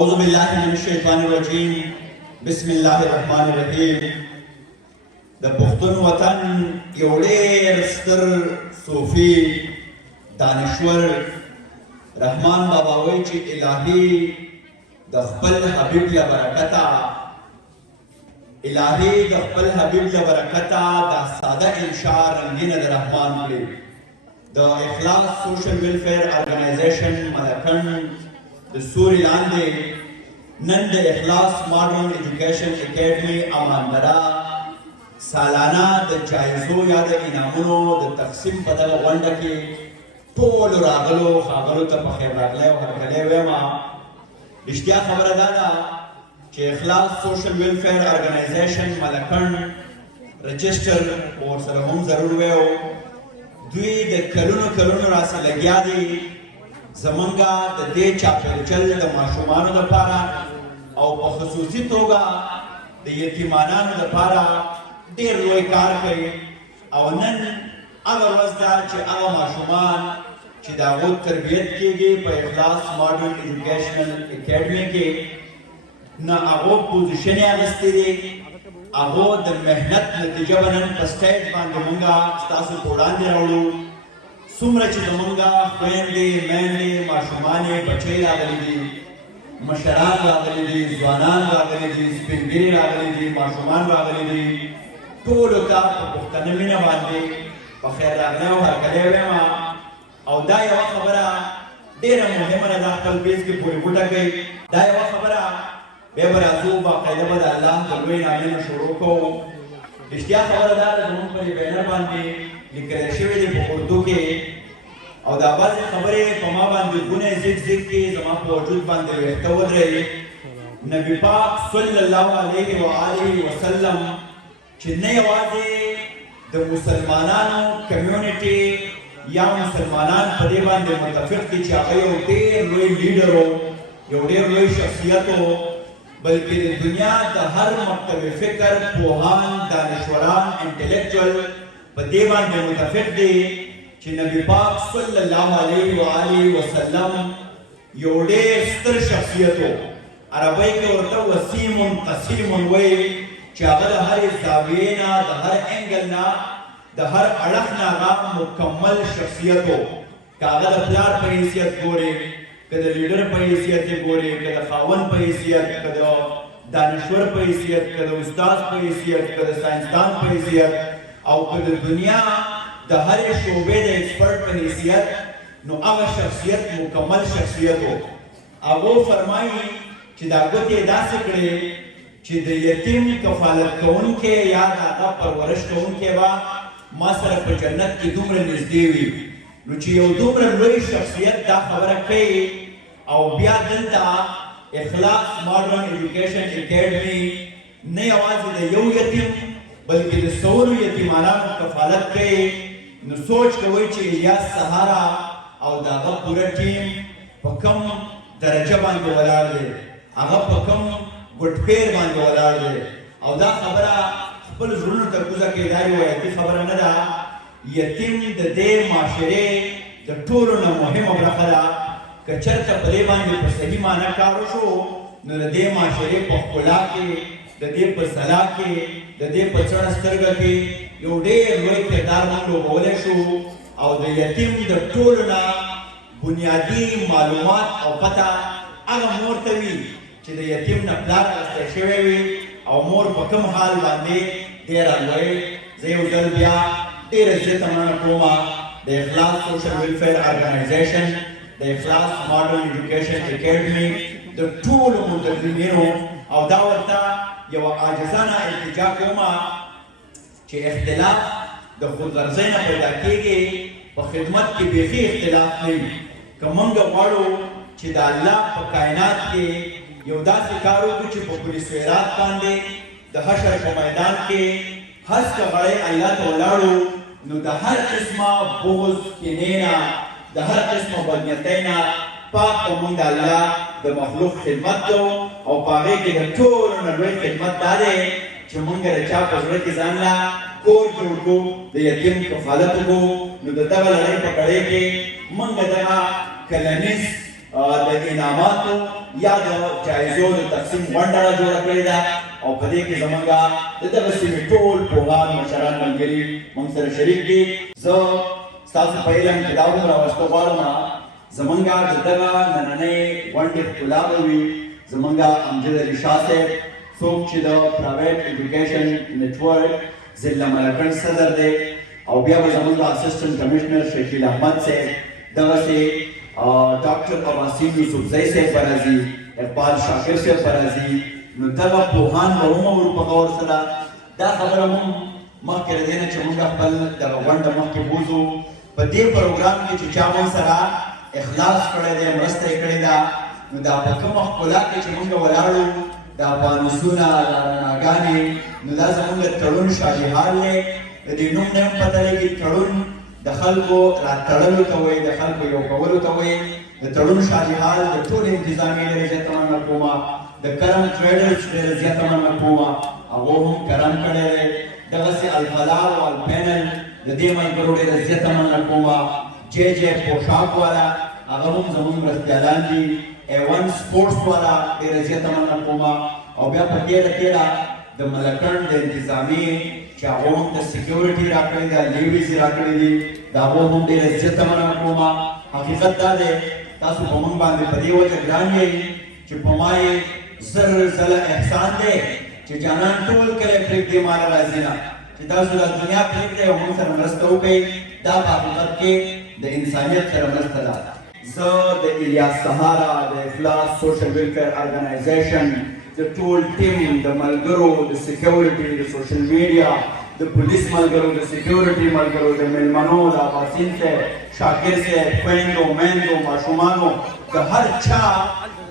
أعوذ بالله من الشیطان الرجیم بسم الله الرحمن الرحیم. د پښتون وطن یو ډېر ستر صوفي دانشور رحمان بابا وایي چې الهي د خپل حبیب له برکته دا ساده انشاء رنګینه د رحمان کړي. د اخلاص سوشل ویلفیر ارګنایزیشن ملکن د سوري لاندې نن د اخلاص ماډرن ایجوکیشن اکیډمي اماندرا سالانه د جایزو یا د انعامونو د تقسیم په دغه غونډه کې ټولو راغلو ښاغلو ته په خیر راغلی او هرکلی وایم. رښتیا خبره دا ده چې اخلاص سوشل ویلفیر ارګنایزیشن ملکن رجسټر ورسره هم ضرور ویو. دوی د کلونو راسې لګیا دي زمونږه د دې چاپېریچل د ماشومانو دپاره او په خصوصي توګه د یتیمانانو دپاره ډېر لوی کار کوي. او نن هغه ورځ ده چې هغه ماشومان چې د هغو تربیت کېږي په اخلاص ماډرن ایجوکیشنل اکیډمي کې نه هغو پوزیشنې اخیستې دي، هغو د محنت نتیجه به نن په سټیج باندې مونږه ستاسو په وړاندې راوړو. څومره چې زمونږه خویندې میندې ماشومانې بچۍ راغلي دي، مشران راغلي دي، ځوانان راغلي دي، سپین ږیري راغلي دي، ماشومان راغلي دي، ټولو ته په پښتنه مینه باندې په خیر راغلی او هرکلی وایم. او دا یوه خبره ډېره مهمه ده، دا خپل پیج کې پورې بوټه کوي. دا یوه خبره بیا به راځو باقاعده به د الله د لوی نامې نه شروع کوو. رښتیا خبره دا ده زموږ په دې بینر باندې لیکل شوي دي په اردو کې، او دا بعضې خبرې په ما باندې ګونې زیګ کې زما په وجود باندې ویښته ودرېږي. نبي پاک صلی الله علیه و آله وسلم چې نه یوازې د مسلمانانو کمیونټي یا مسلمانان په دې باندې متفق دي چې هغه یو ډېر لوی لیډر و، یو ډېر لوی شخصیت و، بلکې د دنیا د هر مکتب فکر پوهان دانشوران انټلیکچوال په دې باندې متفق دي چې نبی پاک صلی الله علیه و آله وسلم یو ډېر ستر شخصیت و. عربی کې ورته وسیم قسیم وایي چې هغه د هرې زاویې نه، د هر انګل نه، د هر اړخ نه هغه مکمل شخصیت و. که هغه د پلار په حیثیت ګورې، که د لیډر په حیثیت یې ګورې، که د خاوند په حیثیت، که د دانشور په حیثیت، که د استاد په حیثیت، که د ساینسدان په حیثیت، او که د دنیا د هرې شعبې د ایکسپرټ په حیثیت، نو هغه شخصیت مکمل شخصیت و. هغو فرمایي چې دا ګوتې یې داسې کړې چې د یتیم کفالت کوونکی یا د هغه پرورش کوونکی به ما سره په جنت کې دومره نږدې وي. نو چې یو دومره لوی شخصیت دا خبره کوي او بیا دلته اخلاص ماډرن ایجوکیشن اکیډمي نه یوازې د یو یتیم بلکې د سوالو یتیمانانو کفالت کوي، نو سوچ کوئ چې الیاس سهارا او د هغه پوره ټیم په کوم درجه باندې ولاړ دی، هغه په کوم ګوټپیر باندې ولاړ دی. او دا خبره خپل زړونو ته کوزه کوي، دا یو حیاتي خبره نه ده. یتیم د دې معاشرې د ټولو نه مهمه برخه ده. که چېرته په دې باندې په صحیح معنی کار وشو، نو د دې معاشرې په ښکلا کې، د دې په ځلا کې، د دې په څڼه سترګه کې یو ډېر لوی کردار موږ لوبولی شو. او د یتیم د ټولو نه بنیادي معلومات او پته هغه مور ته وي چې د یتیم نه پلار اخیستی شوی وي او مور په کوم حال باندې ډېره لوی. زه یو ځل بیا ډېره زیاته مننه کوم د اخلاص سوشل ویلفیر ارګنایزیشن، د اخلاص ماډرن ایجوکیشن اکیډمي د ټولو منتظمینو. او دا ورته یوه عاجزانه التجا کوم چې اختلاف د خودغرضۍ نه پیدا کېږي، په خدمت کې بیخي اختلاف نه وي. که موږ غواړو چې د الله په کائنات کې یو داسې کار وکړو چې په پولیس ویرات باندې د حشر په میدان کې هسکه غړی الله ته ولاړو، نو د هر قسمه بغض، کینې نه، د هر قسمه بدنیتۍ نه پاک به موږ د الله د مخلوق خدمت کوو. او په هغې کې د ټولو نه لوی خدمت دا دی چې موږ د چا په زړه کې ځان له کور جوړ کړو، د یتیم کفالت وکړو. نو د دغه لړۍ په کړۍ کې موږ دغه کلنیز د انعاماتو یا د جایزو د تقسیم غونډه را جوړه کړې ده او په دې کې زمونږ د دغه سیمې ټول پوهان مشران ملګري موږ سره شریک دي. زه ستاسو په علم کې دا دومره راوستو غواړم زمونږ د دغه نننۍ غونډې ښکلا به وي زمونږ امجد علي شاه صاحب څوک چې د پرایویټ ایجوکیشن نیټورک ضلع ملکن صدر دی او بیا به زمونږ اسسټنټ کمشنر شکیل احمد صاحب دغسې ډاکټر اباسین یوسفزی صاحب به راځي اقبال شاکر صاحب به راځي نو دغه پوهان به ومورو په غور سره دا خبره هم مخکې له دې نه چې موږ خپل دغه غونډه مخکې بوځو په دې پروګرام کې چې چا موږ سره اخلاص کړی دی مرسته یې کړې ده نو دا په کومه ښکلا کې چې موږ ولاړو دا پانوسونه دا رڼاګانې نو دا زموږ تړون شاهیحال دی د دې نوم نه هم پته لګي تړون د خلکو راتړلو ته وایي د خلکو یو کولو ته وایي د تړون شاهیحال د ټولې انتظامیې ډېره زیاته مننه کومه د کرم ټریډرز ډېره زیاته مننه کومه هغو هم کرم کړی دی دغسې الفلاح او الپینل د دې ملګرو ډېره زیاته مننه کومه جے جے پوشاک والا هغه هم زموږ مرستیالان دي A1 سپورټس والا ډېره زیاته مننه کومه او بیا په تېره تېره د ملکن د انتظامیې چې هغو هم د سیکیورټي راکړې ده لیویز یې راکړې دي د هغو هم ډېره زیاته مننه کومه حقیقت دا دی تاسو په موږ باندې په دې وجه ګران یئ چې په ما یې زر ځله احسان دی چې جانان ټول کلی پرېږدي ما له راځي نه چې تاسو دا دنیا پرېږدئ او موږ سره مرسته وکړئ دا په حقیقت کې د انسانیت سره مرسته ده. زه د الیاس سهارا د اخلاص سوشل ویلفیر ارګنایزیشن د ټول ټیم د ملګرو د سیکیورټي د سوشل میډیا د پولیس ملګرو د سیکیورټي ملګرو د میلمنو د اباسین صاحب شاکر صاحب خویندو میندو ماشومانو د هر چا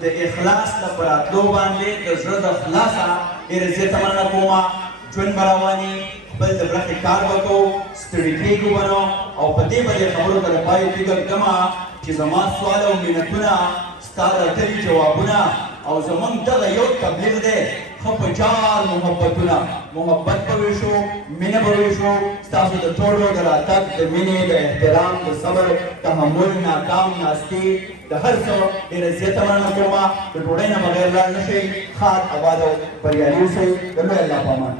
د اخلاص نه په راتلو باندې د زړه د خلاصه ډېره زیاته مننه کومه ژوند به رواني خپل د برخې کار به کوو ستړي کېږو به نه او په دې به دې خبرو ته د پای فکر کړمه چې زما سوال او منتونه ستا راتلي جوابونه او زمونږ دغه یو تبلیغ دی ښه په چار محبتونه محبت به ویشو مینه به ویشو ستاسو د ټولو د راتګ د مینې د احترام د صبر تحمل ناکام ناستي د هر څه ډېره زیاته مننه کومه د ډوډۍ نه بغیر لاړ نه شئ ښاد اباد او بریالي اوسئ د لوی الله په امان.